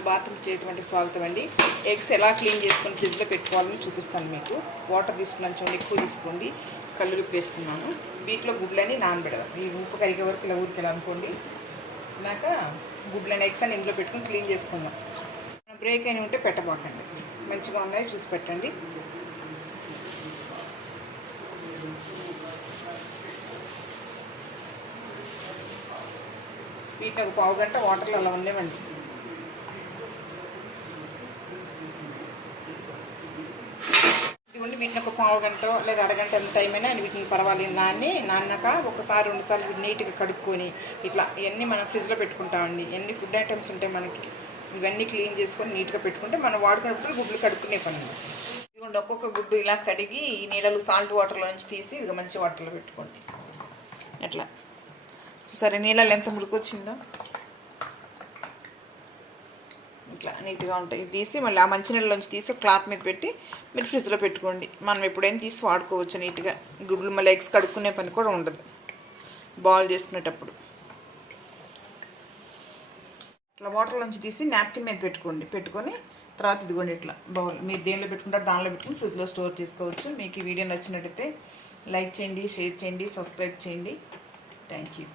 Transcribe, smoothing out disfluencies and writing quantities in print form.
Channel bathroom చేతివంటి స్వాగతం అండి. Eggs ఎలా క్లీన్ చేసుకొని ఫ్రిడ్జ్లో పెట్టుకోవాలని చూపిస్తాను మీకు. వాటర్ తీసుకున్నాను చూడండి, ఎక్కువ తీసుకోండి. కల్లులుప్పు వేసుకున్నాను. వీటిలో గుడ్లని నానబెడదాం. ఈ ఉప్పు కరిగే వరకు ఇలా ఊరికెలా అనుకోండి. నాక గుడ్లని ఎగ్స్ అని ఇందులో పెట్టుకుని క్లీన్ చేసుకుందాం. బ్రేక్ అయిన ఉంటే పెట్టబాకండి, మంచిగా ఉన్నాయి చూసి పెట్టండి. వీటిని ఒక పావు గంట వాటర్లో అలా ఉండేవండి. ఇదిగోండి, వీటిని ఒక పావు గంట లేదా అరగంట ఎంత టైం అయినా వీటిని పర్వాలేదు. నాన్నాక ఒకసారి 2 సార్లు వీటిని నీట్గా కడుక్కొని ఇట్లా ఇవన్నీ మనం ఫ్రిడ్జ్లో పెట్టుకుంటామండి. ఎన్ని ఫుడ్ ఐటమ్స్ ఉంటాయి మనకి, ఇవన్నీ క్లీన్ చేసుకొని నీట్గా పెట్టుకుంటే మనం వాడుకున్నప్పుడు గుడ్లు కడుక్కునే పని. ఇదిగోండి, ఒక్కొక్క గుడ్డు ఇలా కడిగి ఈ నీళ్ళలు సాల్ట్ వాటర్లో నుంచి తీసి ఇది మంచి వాటర్లో పెట్టుకోండి. ఎట్లా సరే, నీళ్ళలో ఎంత మురికొచ్చిందో ఇట్లా నీట్గా ఉంటాయి. తీసి మళ్ళీ ఆ మంచినీళ్ళలోంచి తీసి క్లాత్ మీద పెట్టి మీరు ఫ్రిడ్జ్లో పెట్టుకోండి. మనం ఎప్పుడైనా తీసి వాడుకోవచ్చు నీట్గా. గుడ్లు మళ్ళీ ఎగ్స్ కడుక్కునే పని కూడా ఉండదు బాయిల్ చేసుకునేటప్పుడు. ఇట్లా వాటర్లోంచి తీసి నాప్కిన్ మీద పెట్టుకొని తర్వాత ఇదిగోండి ఇట్లా బౌల్ మీరు దేనిలో పెట్టుకుంటారు దానిలో పెట్టుకుని ఫ్రిడ్జ్లో స్టోర్ చేసుకోవచ్చు. మీకు ఈ వీడియో నచ్చినట్టయితే లైక్ చేయండి, షేర్ చేయండి, సబ్స్క్రైబ్ చేయండి. Thank you.